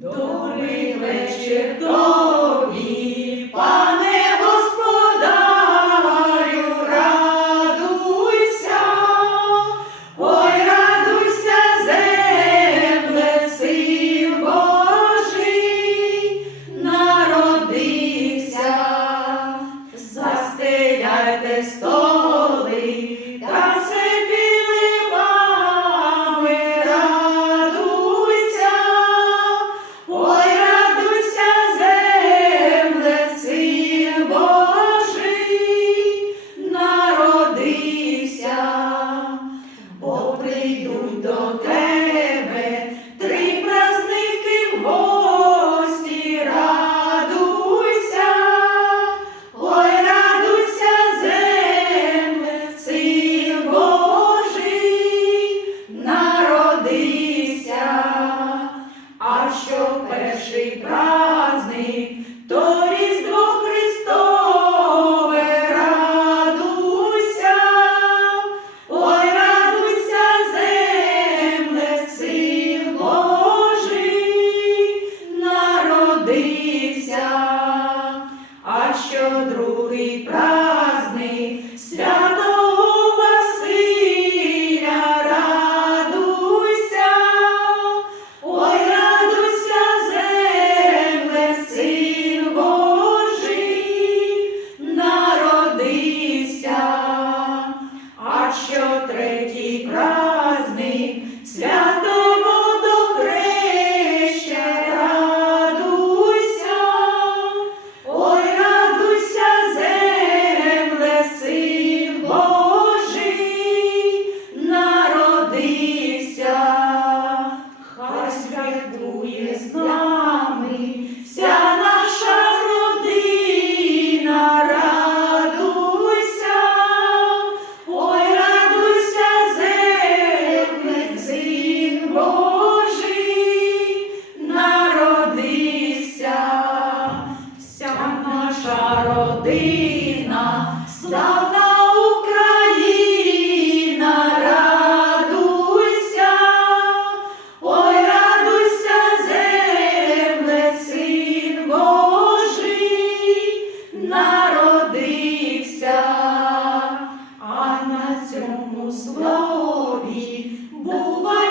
Добрий вечір тобі, пане господарю, радуйся, ой, радуйся, земле, народився, застеляйте столи. don't щедрий прав. святкує з нами. цьому слові. буває.